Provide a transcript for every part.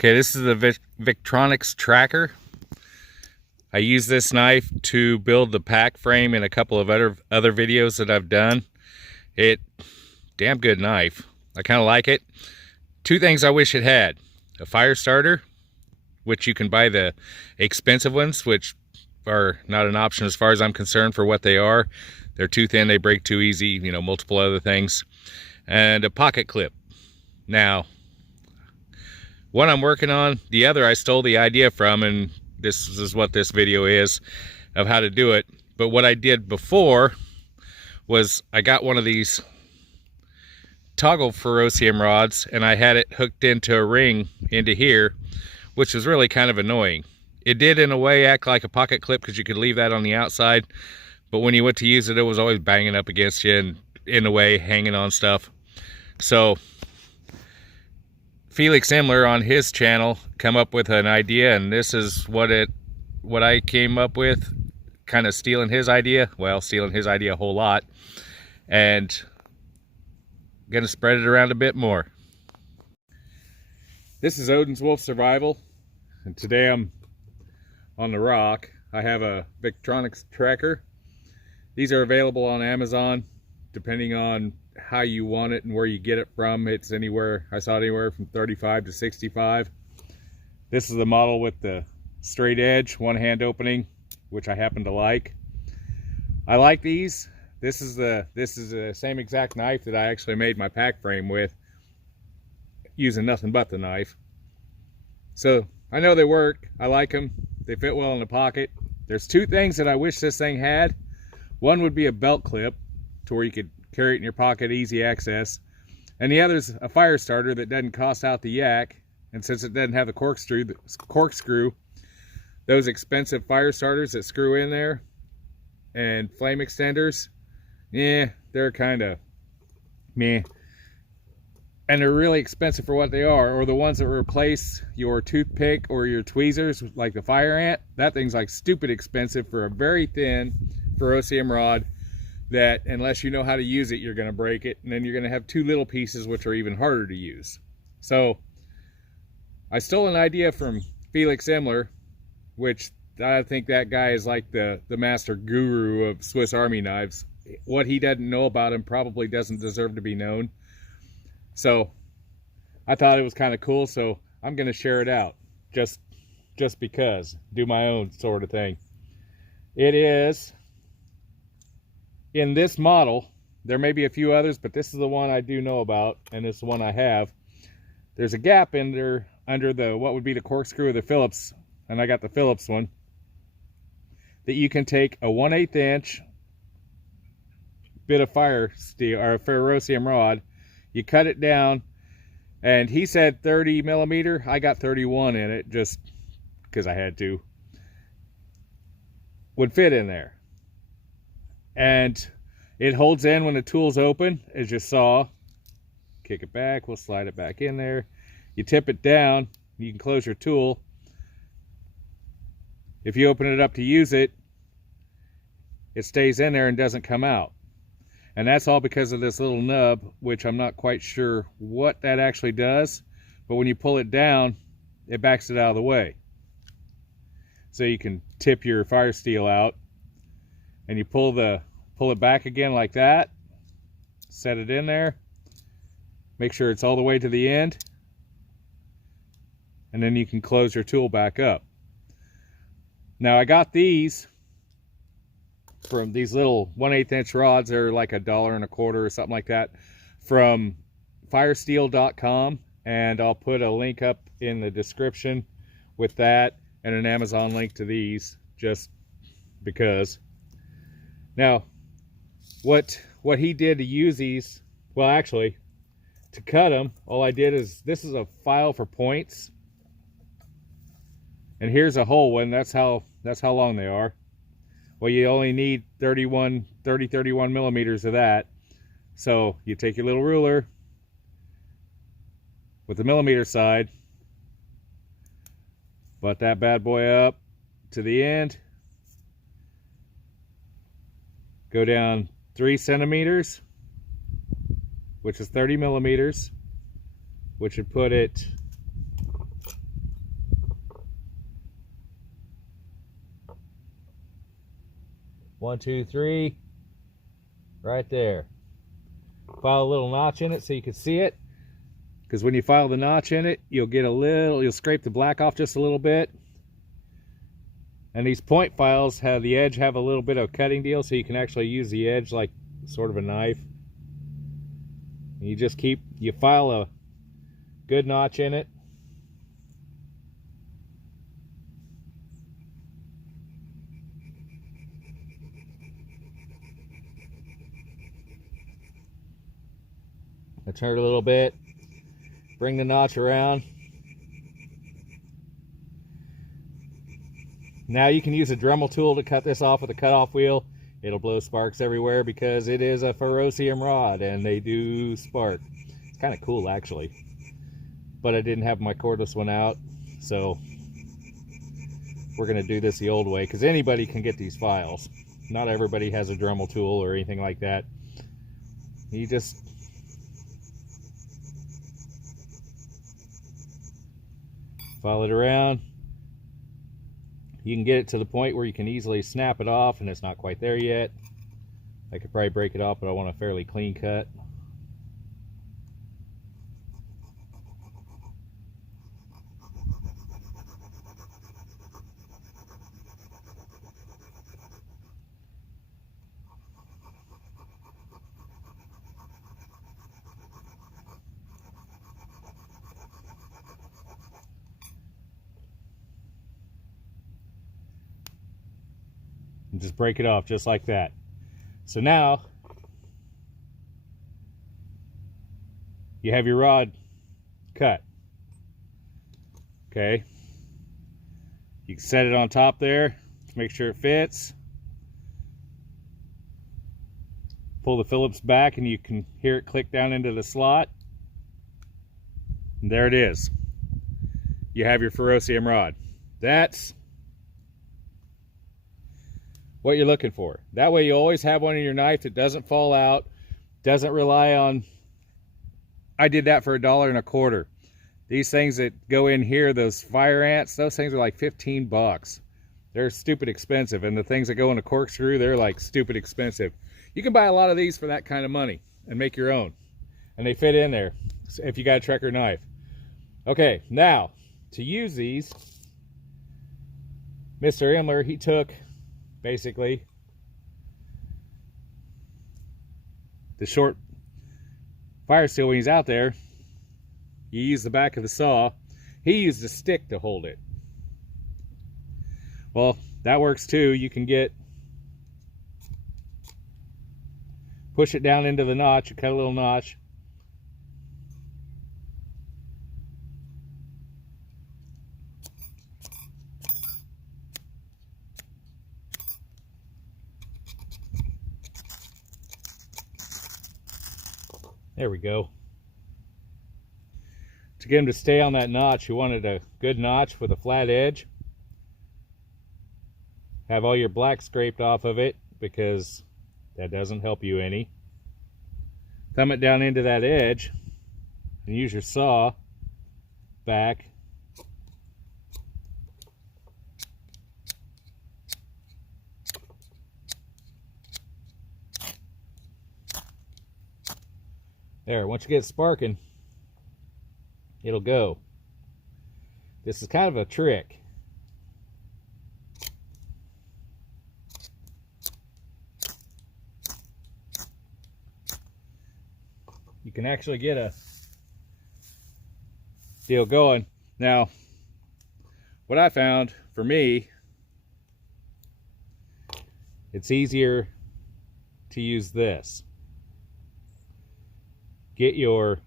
Okay, this is the Victronics tracker. I use this knife to build the pack frame in a couple of other videos that I've done. Damn good knife. I kind of like it. Two things I wish it had: a fire starter, which you can buy the expensive ones, which are not an option as far as I'm concerned for what they are. They're too thin, they break too easy, you know, multiple other things. And a pocket clip. Now, one I'm working on, the other I stole the idea from, and this is what this video is of how to do it. But what I did before was I got one of these toggle ferrocerium rods and I had it hooked into a ring into here, which was really kind of annoying. It did in a way act like a pocket clip because you could leave that on the outside, but when you went to use it, it was always banging up against you and in the way, hanging on stuff. So Felix Imler on his channel come up with an idea, and this is what I came up with, kind of stealing his idea. Well, stealing his idea a whole lot, and gonna spread it around a bit more. This is Odin's Wolf Survival, and today I'm on the rock. I have a Victronics tracker. These are available on Amazon, depending on how you want it and where you get it from. It's anywhere, I saw it anywhere from 35 to 65. This is the model with the straight edge, one hand opening, which I happen to like. I like these. This is the same exact knife that I actually made my pack frame with, using nothing but the knife. So I know they work. I like them. They fit well in the pocket. There's two things that I wish this thing had. One would be a belt clip to where you could carry it in your pocket, easy access. And the other's a fire starter that doesn't cost out the yak. And since it doesn't have the corkscrew, those expensive fire starters that screw in there and flame extenders, yeah, they're kind of meh. And they're really expensive for what they are. Or the ones that replace your toothpick or your tweezers, like the fire ant. That thing's like stupid expensive for a very thin ferrocerium rod that, unless you know how to use it, you're going to break it, and then you're going to have two little pieces which are even harder to use. So I stole an idea from Felix Imler, which I think that guy is like the master guru of Swiss Army knives. What he doesn't know about him probably doesn't deserve to be known. So I thought it was kind of cool, so I'm going to share it out just because, do my own sort of thing. It is, in this model, there may be a few others, but this is the one I do know about, and it's the one I have. There's a gap under the, what would be the corkscrew of the Phillips, and I got the Phillips one, that you can take a 1/8 inch bit of fire steel, or a ferrocerium rod, you cut it down, and he said 30 millimeter, I got 31 in it, just because I had to, would fit in there. And it holds in when the tool's open, as you saw. Kick it back, we'll slide it back in there. You tip it down, you can close your tool. If you open it up to use it, it stays in there and doesn't come out. And that's all because of this little nub, which I'm not quite sure what that actually does. But when you pull it down, it backs it out of the way. So you can tip your fire steel out, and you pull it back again like that, set it in there, make sure it's all the way to the end, and then you can close your tool back up. Now I got these from these little 1/8 inch rods. They're like $1.25 or something like that, from firesteel.com, and I'll put a link up in the description with that and an Amazon link to these, just because. Now, what he did to use these, well, actually, to cut them, all I did is, this is a file for points, and here's a whole one. That's how long they are. Well, you only need 31 millimeters of that. So you take your little ruler with the millimeter side, butt that bad boy up to the end, go down 3 centimeters, which is 30 millimeters, which would put it 1, 2, 3. Right there. File a little notch in it so you can see it. Because when you file the notch in it, you'll scrape the black off just a little bit. And these point files have the edge have a little bit of cutting deal, so you can actually use the edge like sort of a knife. And you file a good notch in it. I turn it a little bit, bring the notch around. Now you can use a Dremel tool to cut this off with a cutoff wheel. It'll blow sparks everywhere because it is a Ferrocerium rod and they do spark. It's kind of cool actually. But I didn't have my cordless one out, so we're going to do this the old way because anybody can get these files. Not everybody has a Dremel tool or anything like that. You just file it around. You can get it to the point where you can easily snap it off, and it's not quite there yet. I could probably break it off, but I want a fairly clean cut. And just break it off just like that. So now you have your rod cut. Okay, you can set it on top there to make sure it fits. Pull the Phillips back and you can hear it click down into the slot, and there it is. You have your Ferrocerium rod. That's what you're looking for. That way you always have one in your knife that doesn't fall out, doesn't rely on, I did that for $1.25. These things that go in here, those fire ants, those things are like 15 bucks. They're stupid expensive, and the things that go in a corkscrew, they're like stupid expensive. You can buy a lot of these for that kind of money and make your own, and they fit in there if you got a Trekker knife. Okay, now to use these, Mr. Imler, he took basically the short fire steel. When he's out there, you use the back of the saw. He used a stick to hold it. Well, that works too. You can push it down into the notch, you cut a little notch. There we go. To get them to stay on that notch, you wanted a good notch with a flat edge. Have all your black scraped off of it because that doesn't help you any. Thumb it down into that edge and use your saw back. There, once you get it sparking, it'll go. This is kind of a trick. You can actually get a deal going. Now, what I found for me, it's easier to use this. Get your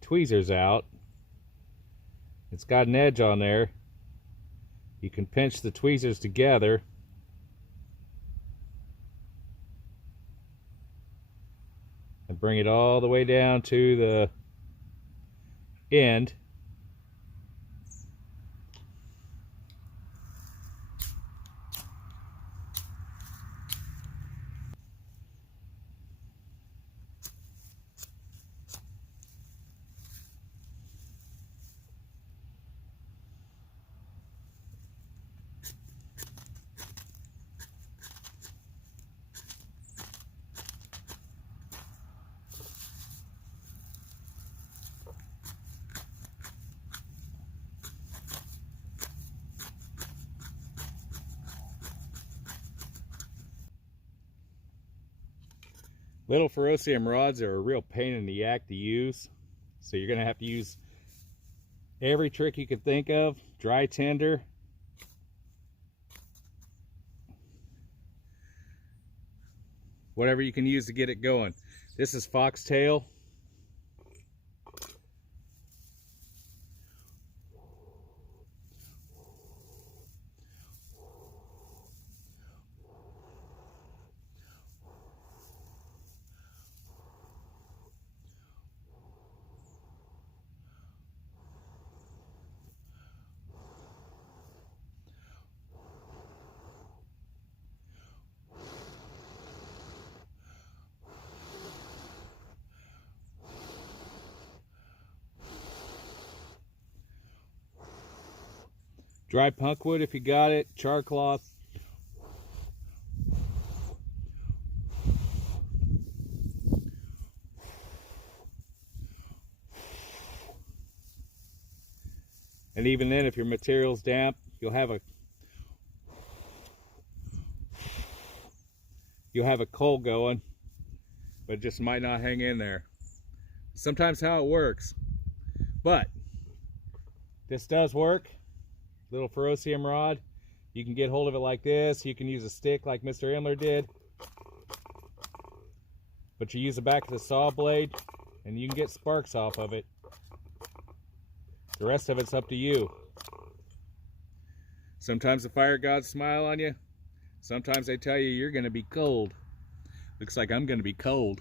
tweezers out. It's got an edge on there. You can pinch the tweezers together and bring it all the way down to the end. Little ferrocerium rods are a real pain in the act to use, so you're going to have to use every trick you could think of. Dry tinder, whatever you can use to get it going. This is foxtail. Dry punk wood if you got it, char cloth. And even then, if your material's damp, you'll have a coal going, but it just might not hang in there. Sometimes how it works. But this does work. Little ferrocerium rod. You can get hold of it like this. You can use a stick like Mr. Imler did. But you use the back of the saw blade and you can get sparks off of it. The rest of it's up to you. Sometimes the fire gods smile on you. Sometimes they tell you you're going to be cold. Looks like I'm going to be cold.